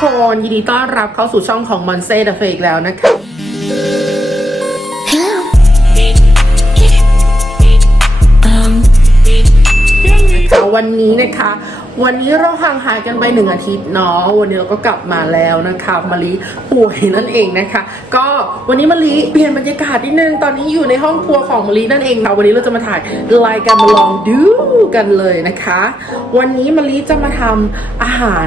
คนยินดีต้อนรับเข้าสู่ช่องของมอนเซ่เดอะเฟกแล้วนะคะค่ะวันนี้นะคะ วันนี้เราห่างหายกันไปหนึ่งอาทิตย์เนาะวันนี้เราก็กลับมาแล้วนะคะมารีป่วยนั่นเองนะคะ ก็วันนี้มารีเปลี่ยนบรรยากาศนิดนึงตอนนี้อยู่ในห้องครัวของมารีนั่นเองค่ะวันนี้เราจะมาถ่ายรายการมาลองดูกันเลยนะคะ วันนี้มารีจะมาทำอาหาร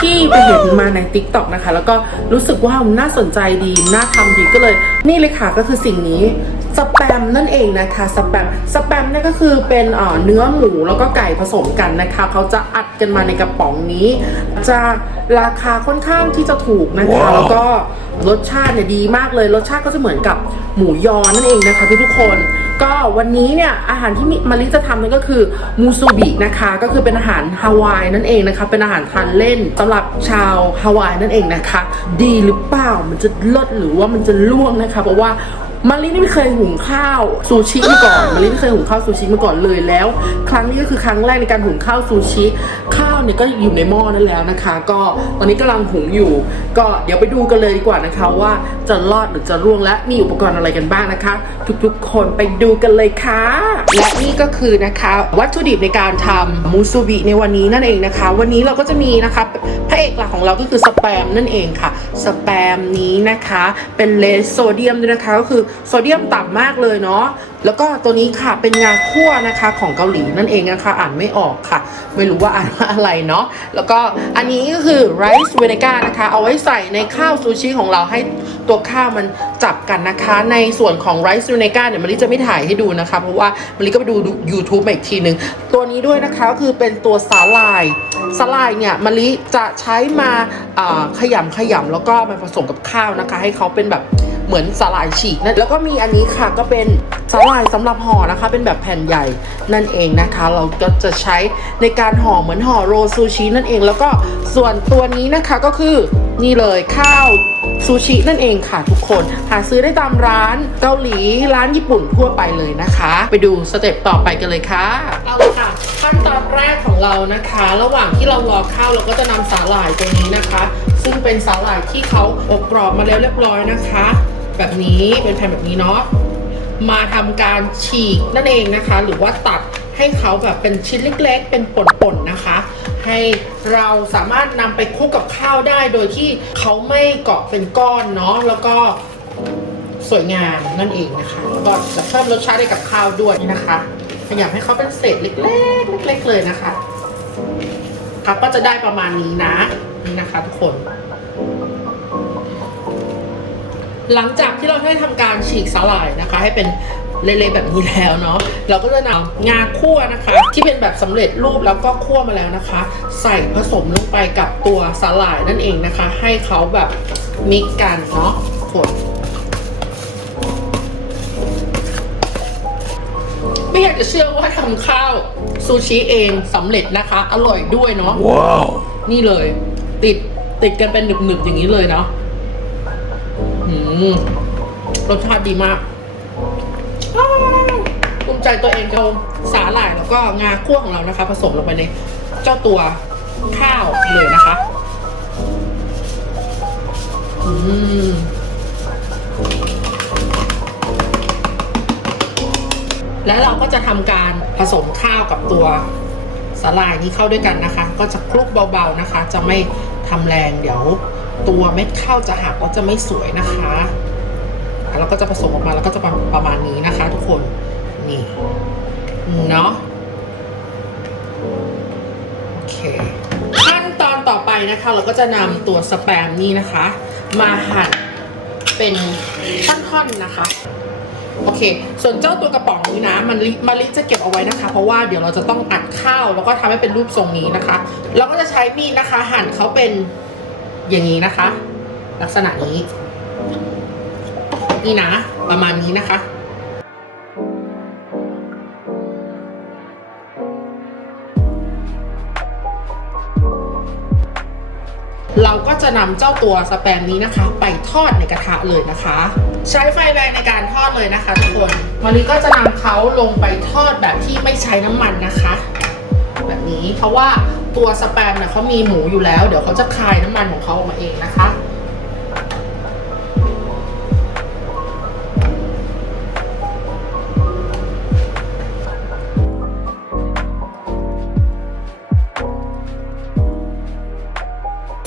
ที่ไปเห็นมาใน t ิ k t o k นะคะ แล้วก็รู้สึกว่ามันน่าสนใจดีน่าทำดีก็เลย นี่เลยค่ะก็คือสิ่งนี้ สแปมนั่นเองนะคะสแปมสแปมเนี่ยก็คือเป็นเอ่อเนื้อหมูแล้วก็ไก่ผสมกันนะคะเขาจะอัดกันมาในกระป๋องนี้ จะราคาค่อนข้างที่จะถูกนะคะว้าวแล้วก็รสชาติเนี่ยดีมากเลย รสชาติก็จะเหมือนกับหมูยอนั่นเองนะคะทุกๆคน ก็วันนี้เนี่ยอาหารที่มิมาริจะทำนั่นก็คือมูซูบินะคะ ก็คือเป็นอาหารฮาวายนั่นเองนะคะ เป็นอาหารทานเล่นสำหรับชาวฮาวายนั่นเองนะคะ ดีหรือเปล่ามันจะลดหรือว่ามันจะล่วงนะคะ เพราะว่า มารินี่ไม่เคยหุงข้าวซูชิมาก่อนมาริไม่เคยหุงข้าวซูชิมาก่อนเลยแล้ว ครั้งนี้ก็คือครั้งแรกในการหุงข้าวซูชิข้าว เนี่ยก็อยู่ในหม้อนั่นแล้วนะคะ ก็ตอนนี้กำลังหุงอยู่ ก็เดี๋ยวไปดูกันเลยดีกว่านะคะว่าจะรอดหรือจะร่วงและมีอุปกรณ์อะไรกันบ้างนะคะ ทุกๆ คนไปดูกันเลยค่ะ และนี่ก็คือนะคะ วัตถุดิบในการทำมูซูบิในวันนี้นั่นเองนะคะ วันนี้เราก็จะมีนะคะพระเอกหลักของเราก็คือสแปมนั่นเองค่ะสแปมนี้นะคะ เป็นเลสโซเดียมด้วยนะคะก็คือโซเดียมต่ำมากเลยเนาะ แล้วก็ตัวนี้ค่ะเป็นงาคั่วนะคะของเกาหลีนั่นเองนะคะ อ่านไม่ออกค่ะ ไม่รู้ว่าอ่านว่าอะไรเนาะแล้วก็อันนี้ก็คือไรซ์เวเนก้านะคะ เอาไว้ใส่ในข้าวซูชิของเราให้ตัวข้าวมันจับกันนะคะ ในส่วนของไรซ์เวเนก้าเนี่ยมาริจะไม่ถ่ายให้ดูนะคะ เพราะว่ามาริก็ไปดู YouTube มาอีกทีหนึ่งตัวนี้ด้วยนะคะก็คือเป็นตัวสาลายสาลายเนี่ยมาริจะใช้มาขยำขยำแล้วก็มาผสมกับข้าวนะคะ ให้เขาเป็นแบบ เหมือนสาหร่ายฉีกนั่นแล้วก็มีอันนี้ค่ะก็เป็นสาหร่ายสำหรับห่อนะคะ เป็นแบบแผ่นใหญ่นั่นเองนะคะ เราก็จะใช้ในการห่อเหมือนห่อโรลซูชินั่นเอง แล้วก็ส่วนตัวนี้นะคะก็คือนี่เลยข้าวซูชินั่นเองค่ะทุกคน หาซื้อได้ตามร้านเกาหลีร้านญี่ปุ่นทั่วไปเลยนะคะ ไปดูสเต็ปต่อไปกันเลยค่ะ เอาละค่ะขั้นตอนแรกของเรานะคะ ระหว่างที่เรารอข้าวเราก็จะนำสาหร่ายตรงนี้นะคะ ซึ่งเป็นสาหร่ายที่เขาอบกรอบมาแล้วเรียบร้อยนะคะ แบบนี้เป็นแผ่นแบบนี้เนาะมาทำการฉีกนั่นเองนะคะ หรือว่าตัดให้เขาแบบเป็นชิ้นเล็ก ๆ เป็นป่นๆนะคะ ให้เราสามารถนำไปคลุกกับข้าวได้โดยที่เขาไม่เกาะเป็นก้อนเนาะแล้วก็สวยงามนั่นเองนะคะก็จะเพิ่มรสชาติให้กับข้าวด้วยนะคะพยายามให้เขาเป็นเศษเล็กๆเล็กๆเลยนะคะครับก็จะได้ประมาณนี้นะนี่นะคะทุกคน หลังจากที่เราได้ทำการฉีกสาหร่ายนะคะ ให้เป็นเละๆแบบนี้แล้วเนาะเราก็จะนำงาคั่วนะคะ ที่เป็นแบบสำเร็จรูปแล้วก็คั่วมาแล้วนะคะ ใส่ผสมลงไปกับตัวสาหร่ายนั่นเองนะคะ ให้เขาแบบมิกกันเนาะกดไม่อยากจะเชื่อว่าทำข้าวซูชิเองสำเร็จนะคะ อร่อยด้วยเนาะ Wow. นี่เลย ติดติดกันเป็นหนึบๆอย่างนี้เลยเนาะอื มรสชาติดีมากอ้าวภูมิใจตัวเองเอาสาหร่ายแล้วก็งาคั่วของเรานะคะ ผสมลงไปในเจ้าตัวข้าวเลยนะคะอืมแล้วเราก็จะทำการผสมข้าวกับตัวสาหร่ายนี้เข้าด้วยกันนะคะ ก็จะคลุกเบาๆนะคะ จะไม่ทำแรงเดี๋ยว ตัวเม็ดข้าวจะหักแล้วจะไม่สวยนะคะแล้วก็จะผสมออกมาแล้วก็จะประมาณนี้นะคะ ทุกคนนี่เนาะโอเคขั้นตอนต่อไปนะคะ เราก็จะนำตัวสแปมนี่นะคะ มาหั่นเป็นท่อนๆนะคะโอเค ส่วนเจ้าตัวกระป๋องนี้นะ มันลิมาลิจะเก็บเอาไว้นะคะ เพราะว่าเดี๋ยวเราจะต้องอัดข้าวแล้วก็ทำให้เป็นรูปทรงนี้นะคะ เราก็จะใช้มีดนะคะ หั่นเขาเป็น อย่างนี้นะคะ ลักษณะนี้ นี่นะ ประมาณนี้นะคะเราก็จะนำเจ้าตัวสแปมนี้นะคะ ไปทอดในกระทะเลยนะคะ ใช้ไฟแรงในการทอดเลยนะคะทุกคนมารีก็จะนำเขาลงไปทอดแบบที่ไม่ใช้น้ำมันนะคะ แบบนี้เพราะว่า ตัวสแปมเนี่ยเขามีหมูอยู่แล้ว เดี๋ยวเขาจะคายน้ำมันของเขาออกมาเองนะคะ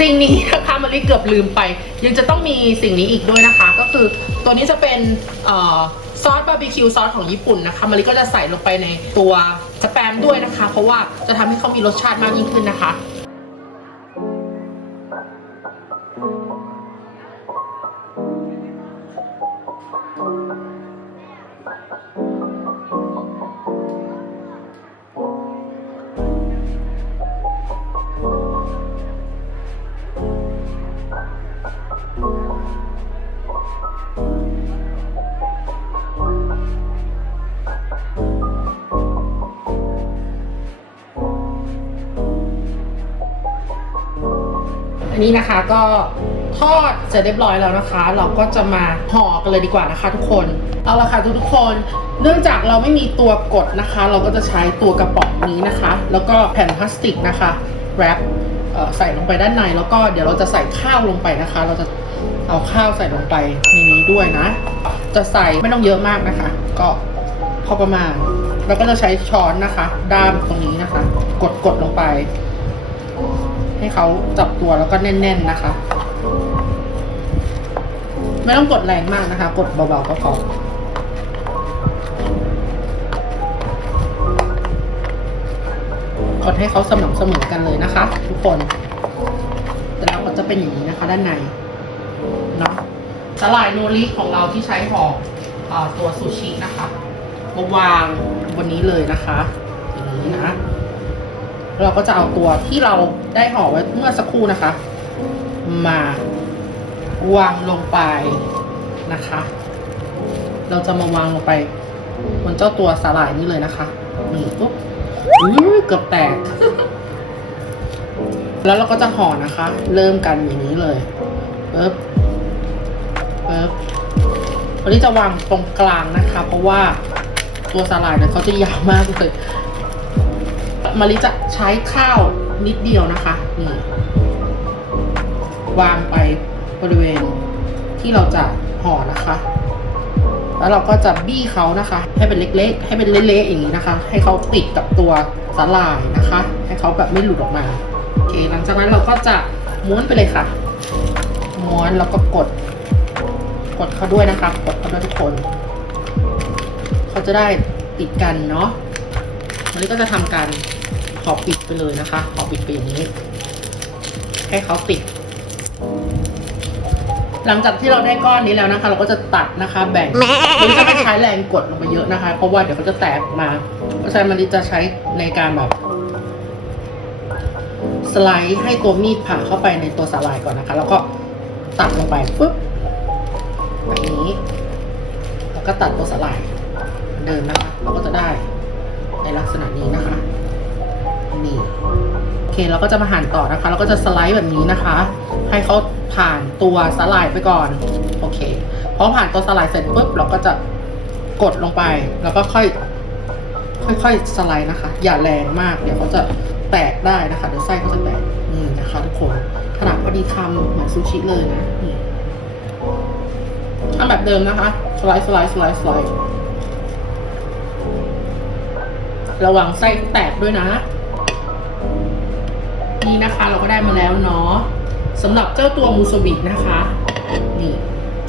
สิ่งนี้นะคะมารีเกือบลืมไป ยังจะต้องมีสิ่งนี้อีกด้วยนะคะ ก็คือตัวนี้จะเป็นซอสบาร์บีคิวซอสของญี่ปุ่นนะคะมารีก็จะใส่ลงไปในตัว สแปมด้วยนะคะ เพราะว่าจะทำให้เขามีรสชาติมากยิ่งขึ้นนะคะ นี้นะคะก็ทอดเสร็จเรียบร้อยแล้วนะคะ เราก็จะมาห่อกันเลยดีกว่านะคะ ทุกคนเอาละค่ะทุกทุกๆคน เนื่องจากเราไม่มีตัวกดนะคะ เราก็จะใช้ตัวกระป๋องนี้นะคะ แล้วก็แผ่นพลาสติกนะคะแรปใส่ลงไปด้านในแล้วก็เดี๋ยวเราจะใส่ข้าวลงไปนะคะ เราจะเอาข้าวใส่ลงไปในนี้ด้วยนะ จะใส่ไม่ต้องเยอะมากนะคะ ก็พอประมาณแล้วก็จะใช้ช้อนนะคะ ด้ามตรงนี้นะคะ กดกดลงไป ให้เขาจับตัวแล้วก็แน่น ๆนะคะ ไม่ต้องกดแรงมากนะคะ กดเบาๆก็พอกดให้เขาสม่ำเสมอกันเลยนะคะ ทุกคนแต่แล้วก็จะเป็นอย่างนี้นะคะ ด้านในเนาะสลายโนริของเราที่ใช้ห่ออตัวซูชินะคะมาวางบนนี้เลยนะคะอย่างนี้นะ เราก็จะเอาตัวที่เราได้ห่อไว้เมื่อสักครู่นะคะ มาวางลงไปนะคะ เราจะมาวางลงไปบนเจ้าตัวสาหร่ายนี้เลยนะคะนี่ปุ๊บอุ้ยเกือบแตก แล้วเราก็จะห่อนะคะ เริ่มกันอย่างนี้เลยปึ๊บปึ๊บวันนี้จะวางตรงกลางนะคะ เพราะว่าตัวสาหร่ายเนี่ยเขาจะยาวมากเลย มาริจะใช้ข้าวนิดเดียวนะคะ นี่ วางไปบริเวณที่เราจะห่อนะคะ แล้วเราก็จะบี้เขานะคะ ให้เป็นเล็กๆ ให้เป็นเละๆอย่างนี้นะคะ ให้เขาติดกับตัวสารายนะคะ ให้เขาแบบไม่หลุดออกมาโอเคหลังจากนั้นเราก็จะม้วนไปเลยค่ะ ม้วนแล้วก็กด กดเขาด้วยนะคะ กดเขาด้วยทุกคน เขาจะได้ติดกันเนาะ วันนี้ก็จะทำการขอปิดไปเลยนะคะ ขอปิดไปอย่างนี้ ให้เขาติด หลังจากที่เราได้ก้อนนี้แล้วนะคะ เราก็จะตัดนะคะ แบ่งมันจะไม่ใช้แรงกดลงไปเยอะนะคะ เพราะว่าเดี๋ยวเขาจะแตกมา เพราะฉะนั้นมันจะใช้ในการแบบสไลด์ให้ตัวมีดผ่าเข้าไปในตัวสาลายก่อนนะคะ แล้วก็ตัดลงไปปุ๊บแบบนี้ แล้วก็ตัดตัวสาลายเหมือนเดิมนะคะเราก็จะได้ ในลักษณะนี้นะคะนี่โอเคเราก็จะมาหั่นต่อนะคะ เราก็จะสไลด์แบบนี้นะคะ ให้เขาผ่านตัวสลายไปก่อนโอเคพอผ่านตัวสลายเสร็จปุ๊บเราก็จะกดลงไป แล้วก็ค่อย ค่อยๆสไลด์นะคะ อย่าแรงมาก เดี๋ยวเขาจะแตกได้นะคะเดี๋ยวไส้เขาจะแตกนี่นะคะ ทุกคนขนาดพอดีคำเหมือนซูชิเลยนะนี่ทำแบบเดิมนะคะสไลด์สไลด์สไลด์สไลด์ ระวังไส้แตกด้วยนะ นี่นะคะเราก็ได้มาแล้วเนาะสำหรับเจ้าตัวมูสบินะคะนี่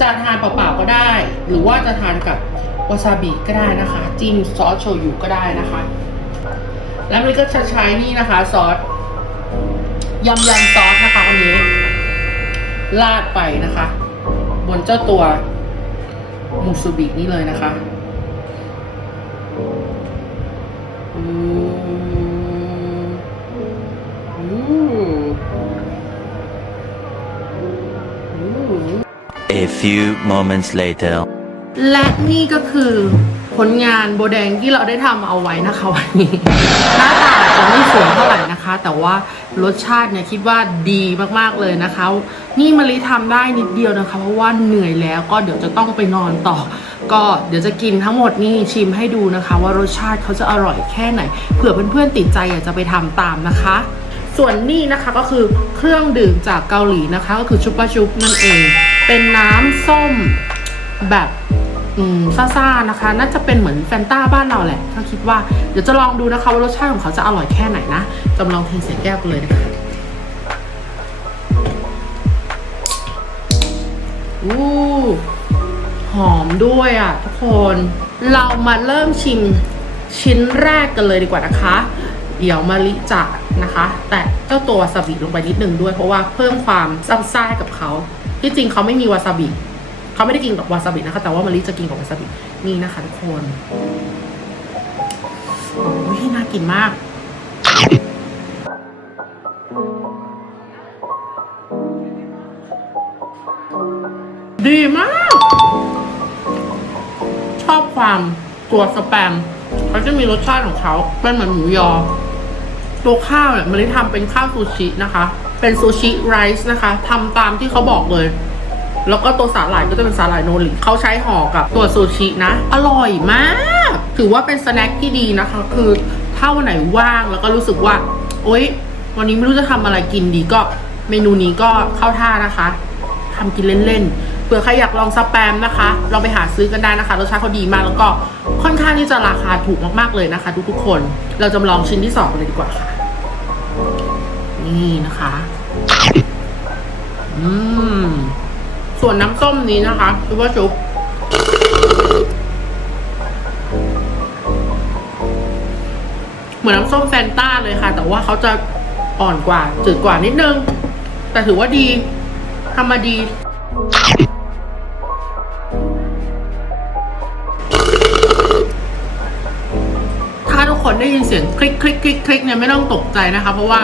จะทานเปล่าๆก็ได้ หรือว่าจะทานกับวาซาบิก็ได้นะคะ จิ้มซอสโชยุก็ได้นะคะ แล้วมันก็จะใช้นี่นะคะซอสยำยำซอสนะคะอันนี้ลาดไปนะคะ บนเจ้าตัวมูสบินี่เลยนะคะ A few moments later. และนี่ก็คือผลงานโบแดงที่เราได้ทำเอาไว้นะคะวันนี้ จะไม่สวยเท่าไหร่นะคะ แต่ว่ารสชาติเนี่ยคิดว่าดีมากๆเลยนะคะ นี่มะลิทำได้นิดเดียวนะคะ เพราะว่าเหนื่อยแล้วก็เดี๋ยวจะต้องไปนอนต่อ ก็เดี๋ยวจะกินทั้งหมดนี่ชิมให้ดูนะคะ ว่ารสชาติเขาจะอร่อยแค่ไหนเผื่อเพื่อนๆติดใจอยากจะไปทำตามนะคะ ส่วนนี่นะคะก็คือเครื่องดื่มจากเกาหลีนะคะ ก็คือชุปปาชุปนั่นเอง เป็นน้ำส้มแบบ ซ่าๆนะคะ น่าจะเป็นเหมือนแฟนต้าบ้านเราแหละถ้าคิดว่าเดี๋ยวจะลองดูนะคะว่ารสชาติของเขาจะอร่อยแค่ไหนนะจำลองเทใส่แก้วกันเลยนะคะอู้หอมด้วยอะทุกคนเรามาเริ่มชิมชิ้นแรกกันเลยดีกว่านะคะ เดี๋ยวมาริจะนะคะ แต่เจ้าตัววาซาบิลงไปนิดนึงด้วยเพราะว่าเพิ่มความซับซ่ากับเขาที่จริงเขาไม่มีวาซาบิ เขาไม่ได้กินกับวาซาบินะคะ แต่ว่ามาริจะกินกับวาซาบินี่นะคะทุกคนโอ้ยน่ากินมากดีมาก ชอบความตัวสแปมเขาจะมีรสชาติของเขาเป็นเหมือนหมูยอ ตัวข้าวเนี่ยมันได้ทำเป็นข้าวซูชินะคะ เป็นซูชิไรซ์นะคะทำตามที่เขาบอกเลย แล้วก็ตัวสาหร่ายก็จะเป็นสาหร่ายโนริเขาใช้ห่อกับตัวซูชินะ อร่อยมาก ถือว่าเป็นสแน็คที่ดีนะคะ คือถ้าวันไหนว่างแล้วก็รู้สึกว่า โอ๊ย วันนี้ไม่รู้จะทำอะไรกินดีก็เมนูนี้ก็เข้าท่านะคะทำกินเล่นๆเผื่อใครอยากลองสแปมนะคะลองไปหาซื้อกันได้นะคะรสชาติเขาดีมากแล้วก็ค่อนข้างที่จะราคาถูกมากๆเลยนะคะ ทุกๆคน เราจะมาลองชิ้นที่สองเลยดีกว่าค่ะ นี่นะคะ อืม ส่วนน้ำส้มนี้นะคะคือว่าชุบเหมือนน้ำส้มแฟนต้าเลยค่ะ แต่ว่าเขาจะอ่อนกว่า จืดกว่านิดนึง แต่ถือว่าดีทำมาดีถ้าทุกคนได้ยินเสียงคลิกคลิกคลิกคลิกเนี่ยไม่ต้องตกใจนะคะ เพราะว่า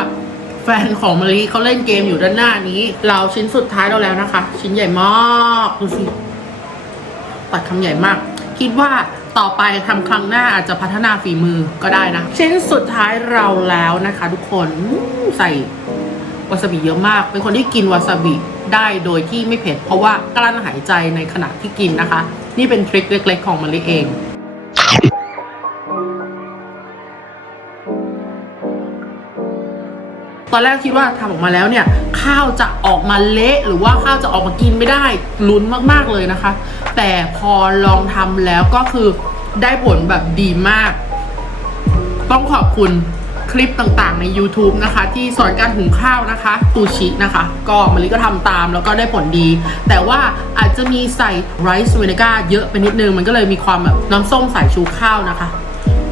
ฟนของมารีเขาเล่นเกมอยู่ด้านหน้านี้ เราชิ้นสุดท้ายเราแล้วนะคะ ชิ้นใหญ่มากดูสิตัดคำใหญ่มาก คิดว่าต่อไปทำครั้งหน้าอาจจะพัฒนาฝีมือก็ได้นะ ชิ้นสุดท้ายเราแล้วนะคะ ทุกคนใส่วาซาบิเยอะมาก เป็นคนที่กินวาซาบิได้โดยที่ไม่เผ็ด เพราะว่ากลั้นหายใจในขณะที่กินนะคะ นี่เป็นทริคเล็ก ๆ ของมารีเอง ตอนแรกคิดว่าทำออกมาแล้วเนี่ย ข้าวจะออกมาเละหรือว่าข้าวจะออกมากินไม่ได้ลุ้นมากๆเลยนะคะ แต่พอลองทำแล้วก็คือได้ผลแบบดีมาก ต้องขอบคุณคลิปต่างๆใน YouTube นะคะ ที่สอนการหุงข้าวนะคะซูชินะคะ ก็มาริก็ทำตามแล้วก็ได้ผลดี แต่ว่าอาจจะมีใส่ไรซ์เวนิก้าเยอะไปนิดนึง มันก็เลยมีความแบบน้ำส้มสายชูข้าวนะคะ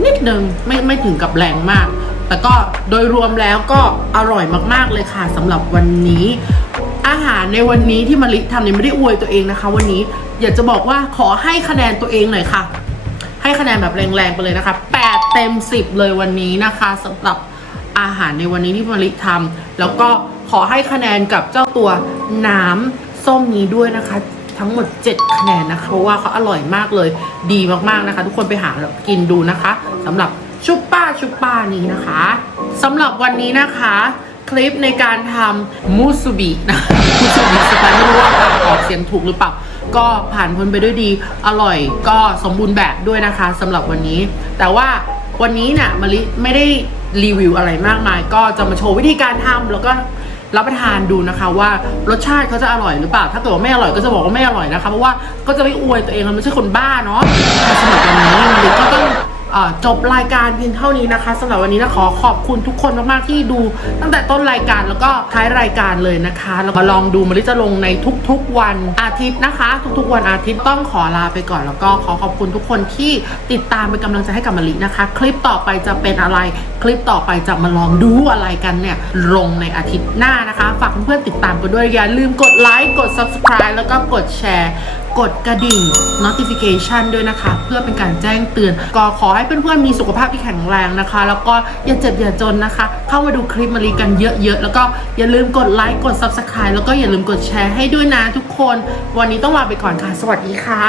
นิดนึงไม่ไม่ถึงกับแรงมาก แต่ก็โดยรวมแล้วก็อร่อยมาก ๆ เลยค่ะสำหรับวันนี้ อาหารในวันนี้ที่มาริทำเนี่ยไม่ได้อวยตัวเองนะคะ วันนี้อยากจะบอกว่าขอให้คะแนนตัวเองหน่อยค่ะ ให้คะแนนแบบแรง ๆ ไปเลยนะคะ 8 เต็ม 10 เลยวันนี้นะคะสำหรับอาหารในวันนี้ที่มาริทำแล้วก็ขอให้คะแนนกับเจ้าตัวน้ำส้มนี้ด้วยนะคะ ทั้งหมด 7 คะแนนนะคะเพราะว่าเขาอร่อยมากเลยดีมากๆนะคะ ทุกคนไปหากินดูนะคะสำหรับ ชุปป้าชุปป้านี้นะคะสำหรับวันนี้นะคะ คลิปในการทำมูสุบินะมูสุบิสไปไม่รู้ว่าออกเสียงถูกหรือเปล่าก็ผ่านพ้นไปด้วยดีอร่อยก็สมบูรณ์แบบด้วยนะคะสำหรับวันนี้ แต่ว่าวันนี้เนี่ยมะลิไม่ได้รีวิวอะไรมากมาย ก็จะมาโชว์วิธีการทำแล้วก็รับประทานดูนะคะว่ารสชาติเขาจะอร่อยหรือเปล่า ถ้าเกิดว่าไม่อร่อยก็จะบอกว่าไม่อร่อยนะคะ เพราะว่าก็จะไม่อวยตัวเองเราไม่ใช่คนบ้าเนาะสำหรับวันนี้มะลิก็ต้อง จบรายการเพียงเท่านี้นะคะสำหรับวันนี้นะขอขอบคุณทุกคนมากๆที่ดูตั้งแต่ต้นรายการแล้วก็ท้ายรายการเลยนะคะแล้วก็ลองดูมาริจะลงในทุกๆวันอาทิตย์นะคะ ทุกๆวันอาทิตย์ต้องขอลาไปก่อน แล้วก็ขอขอบคุณทุกคนที่ติดตามเป็นกำลังใจให้กับมารินะคะ คลิปต่อไปจะเป็นอะไร คลิปต่อไปจะมาลองดูอะไรกันเนี่ยลงในอาทิตย์หน้านะคะ ฝากเพื่อนๆติดตามกันด้วยอย่าลืมกดไลค์กด subscribe แล้วก็กดแชร์ กดกระดิ่ง notification ด้วยนะคะ เพื่อเป็นการแจ้งเตือน ก็ขอให้เพื่อนๆมีสุขภาพที่แข็งแรงนะคะ แล้วก็อย่าเจ็บอย่าจนนะคะ เข้ามาดูคลิปมารีกันเยอะๆ แล้วก็อย่าลืมกดไลค์กด subscribe แล้วก็อย่าลืมกดแชร์ให้ด้วยนะทุกคน วันนี้ต้องลาไปก่อนค่ะ สวัสดีค่ะ